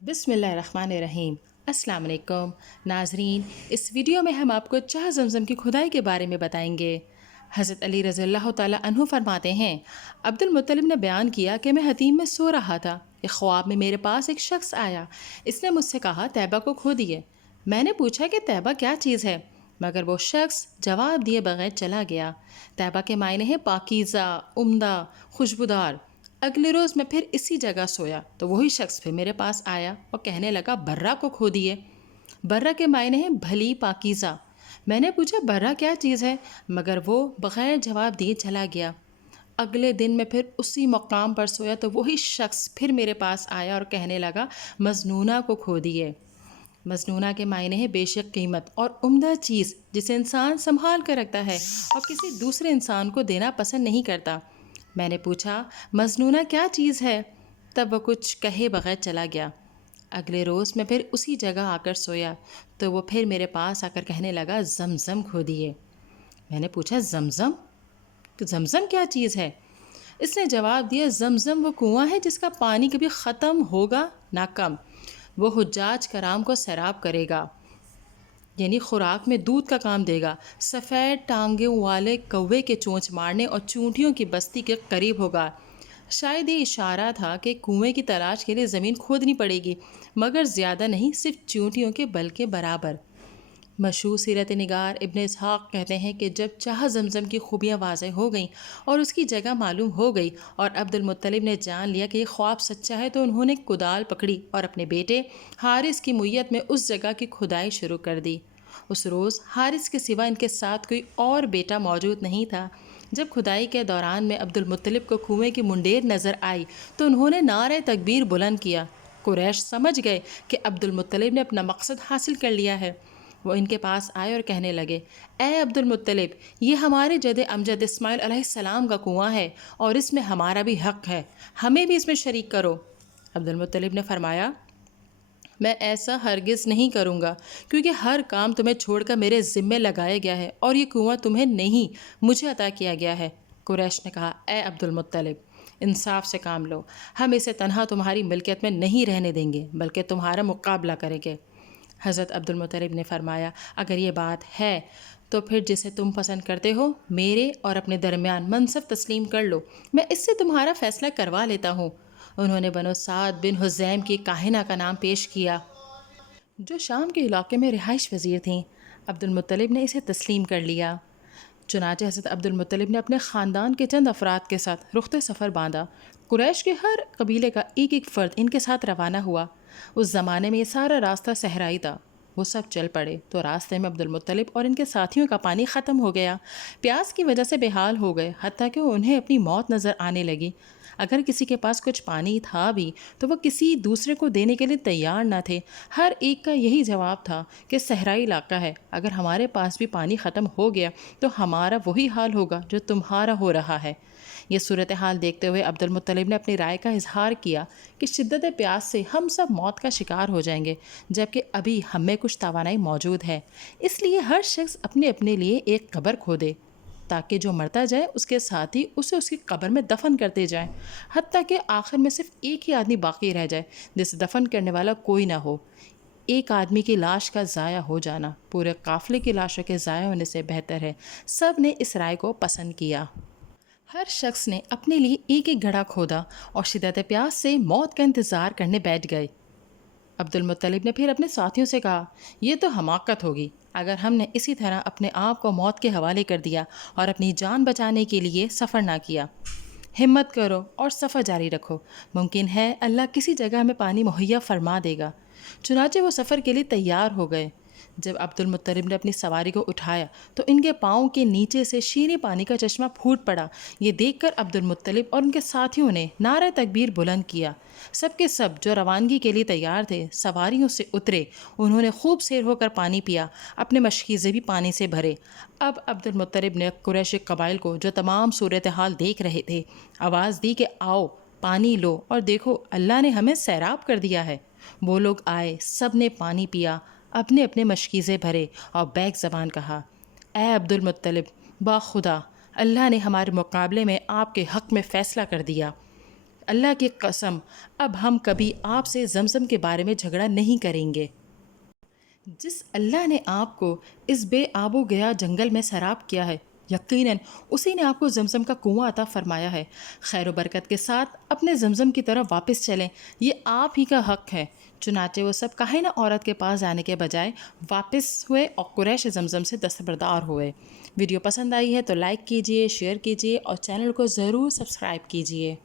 بسم اللہ الرحمن الرحیم۔ السلام علیکم ناظرین، اس ویڈیو میں ہم آپ کو چاہ زمزم کی کھدائی کے بارے میں بتائیں گے۔ حضرت علی رضی اللہ تعالیٰ عنہ فرماتے ہیں، عبد المطلب نے بیان کیا کہ میں حتیم میں سو رہا تھا کہ خواب میں میرے پاس ایک شخص آیا۔ اس نے مجھ سے کہا طیبہ کو کھودیے۔ میں نے پوچھا کہ طیبہ کیا چیز ہے، مگر وہ شخص جواب دیے بغیر چلا گیا۔ طیبہ کے معنی ہے پاکیزہ، عمدہ، خوشبودار۔ اگلے روز میں پھر اسی جگہ سویا تو وہی شخص پھر میرے پاس آیا اور کہنے لگا برہ کو کھو دیے۔ برہ کے معنی ہے بھلی، پاکیزہ۔ میں نے پوچھا برہ کیا چیز ہے، مگر وہ بغیر جواب دیے چلا گیا۔ اگلے دن میں پھر اسی مقام پر سویا تو وہی شخص پھر میرے پاس آیا اور کہنے لگا مظنونہ کو کھو دیے۔ مظنونہ کے معنی ہے بے شک قیمت اور عمدہ چیز جسے انسان سنبھال کر رکھتا ہے اور کسی دوسرے انسان کو دینا پسند نہیں کرتا۔ میں نے پوچھا مظنونہ کیا چیز ہے، تب وہ کچھ کہے بغیر چلا گیا۔ اگلے روز میں پھر اسی جگہ آ کر سویا تو وہ پھر میرے پاس آ کر کہنے لگا زمزم کھو دیے۔ میں نے پوچھا زمزم زمزم کیا چیز ہے؟ اس نے جواب دیا زمزم وہ کنواں ہے جس کا پانی کبھی ختم ہوگا نہ کم۔ وہ حجاج کرام کو سیراب کرے گا، یعنی خوراک میں دودھ کا کام دے گا۔ سفید ٹانگوں والے کوے کے چونچ مارنے اور چونٹیوں کی بستی کے قریب ہوگا۔ شاید یہ اشارہ تھا کہ کنویں کی تلاش کے لیے زمین کھودنی پڑے گی، مگر زیادہ نہیں، صرف چونٹیوں کے بل کے برابر۔ مشہور سیرت نگار ابن اسحاق کہتے ہیں کہ جب چاہ زمزم کی خوبیاں واضح ہو گئیں اور اس کی جگہ معلوم ہو گئی اور عبد المطلب نے جان لیا کہ یہ خواب سچا ہے تو انہوں نے کدال پکڑی اور اپنے بیٹے حارث کی معیت میں اس جگہ کی کھدائی شروع کر دی۔ اس روز حارث کے سوا ان کے ساتھ کوئی اور بیٹا موجود نہیں تھا۔ جب کھدائی کے دوران میں عبد المطلب کو کنویں کی منڈیر نظر آئی تو انہوں نے نعرہ تکبیر بلند کیا۔ قریش سمجھ گئے کہ عبد المطلب نے اپنا مقصد حاصل کر لیا ہے۔ وہ ان کے پاس آئے اور کہنے لگے اے عبد المطلب، یہ ہمارے جد امجد اسماعیل علیہ السلام کا کنواں ہے اور اس میں ہمارا بھی حق ہے، ہمیں بھی اس میں شریک کرو۔ عبد المطلب نے فرمایا میں ایسا ہرگز نہیں کروں گا، کیونکہ ہر کام تمہیں چھوڑ کر میرے ذمے لگایا گیا ہے اور یہ کنواں تمہیں نہیں مجھے عطا کیا گیا ہے۔ قریش نے کہا اے عبد المطلب، انصاف سے کام لو، ہم اسے تنہا تمہاری ملکیت میں نہیں رہنے دیں گے بلکہ تمہارا مقابلہ کریں گے۔ حضرت عبد المطلب نے فرمایا اگر یہ بات ہے تو پھر جسے تم پسند کرتے ہو میرے اور اپنے درمیان منصب تسلیم کر لو، میں اس سے تمہارا فیصلہ کروا لیتا ہوں۔ انہوں نے بنو سعد بن حزیم کی کاہنہ کا نام پیش کیا جو شام کے علاقے میں رہائش پذیر تھیں۔ عبد المطلب نے اسے تسلیم کر لیا۔ چنانچہ حضرت عبد المطلب نے اپنے خاندان کے چند افراد کے ساتھ رخت سفر باندھا۔ قریش کے ہر قبیلے کا ایک ایک فرد ان کے ساتھ روانہ ہوا۔ اس زمانے میں یہ سارا راستہ صحرائی تھا۔ وہ سب چل پڑے تو راستے میں عبد المطلب اور ان کے ساتھیوں کا پانی ختم ہو گیا۔ پیاس کی وجہ سے بے حال ہو گئے، حتیٰ کہ انہیں اپنی موت نظر آنے لگی۔ اگر کسی کے پاس کچھ پانی تھا بھی تو وہ کسی دوسرے کو دینے کے لیے تیار نہ تھے۔ ہر ایک کا یہی جواب تھا کہ صحرائی علاقہ ہے، اگر ہمارے پاس بھی پانی ختم ہو گیا تو ہمارا وہی حال ہوگا جو تمہارا ہو رہا ہے۔ یہ صورتحال دیکھتے ہوئے عبد المطلب نے اپنی رائے کا اظہار کیا کہ شدت پیاس سے ہم سب موت کا شکار ہو جائیں گے، جبکہ ابھی ہم میں کچھ توانائی موجود ہے، اس لیے ہر شخص اپنے اپنے لیے ایک قبر کھودے تاکہ جو مرتا جائے اس کے ساتھ ہی اسے اس کی قبر میں دفن کرتے جائیں، حتیٰ کہ آخر میں صرف ایک ہی آدمی باقی رہ جائے جسے دفن کرنے والا کوئی نہ ہو۔ ایک آدمی کی لاش کا ضائع ہو جانا پورے قافلے کی لاشوں کے ضائع ہونے سے بہتر ہے۔ سب نے اس رائے کو پسند کیا۔ ہر شخص نے اپنے لیے ایک ایک گڑھا کھودا اور شدت پیاس سے موت کا انتظار کرنے بیٹھ گئے۔ عبد المطلب نے پھر اپنے ساتھیوں سے کہا یہ تو حماقت ہوگی اگر ہم نے اسی طرح اپنے آپ کو موت کے حوالے کر دیا اور اپنی جان بچانے کے لیے سفر نہ کیا۔ ہمت کرو اور سفر جاری رکھو، ممکن ہے اللہ کسی جگہ میں پانی مہیا فرما دے گا۔ چنانچہ وہ سفر کے لیے تیار ہو گئے۔ جب عبد المطلب نے اپنی سواری کو اٹھایا تو ان کے پاؤں کے نیچے سے شیریں پانی کا چشمہ پھوٹ پڑا۔ یہ دیکھ کر عبد المطلب اور ان کے ساتھیوں نے نعرہ تکبیر بلند کیا۔ سب کے سب جو روانگی کے لیے تیار تھے سواریوں سے اترے، انہوں نے خوب سیر ہو کر پانی پیا، اپنے مشکیزیں بھی پانی سے بھرے۔ اب عبد المطلب نے قریشی قبائل کو جو تمام صورتحال دیکھ رہے تھے آواز دی کہ آؤ پانی لو اور دیکھو اللہ نے ہمیں سیراب کر دیا ہے۔ وہ لوگ آئے، سب نے پانی پیا، اپنے اپنے مشکیزیں بھرے اور بیک زبان کہا اے عبد المطلب، با خدا اللہ نے ہمارے مقابلے میں آپ کے حق میں فیصلہ کر دیا۔ اللہ کی قسم اب ہم کبھی آپ سے زمزم کے بارے میں جھگڑا نہیں کریں گے۔ جس اللہ نے آپ کو اس بے آب و گیا جنگل میں سیراب کیا ہے، یقیناً اسی نے آپ کو زمزم کا کنواں عطا فرمایا ہے۔ خیر و برکت کے ساتھ اپنے زمزم کی طرف واپس چلیں، یہ آپ ہی کا حق ہے۔ چنانچہ وہ سب کاہنہ عورت کے پاس جانے کے بجائے واپس ہوئے اور قریش زمزم سے دستبردار ہوئے۔ ویڈیو پسند آئی ہے تو لائک کیجئے، شیئر کیجئے اور چینل کو ضرور سبسکرائب کیجئے۔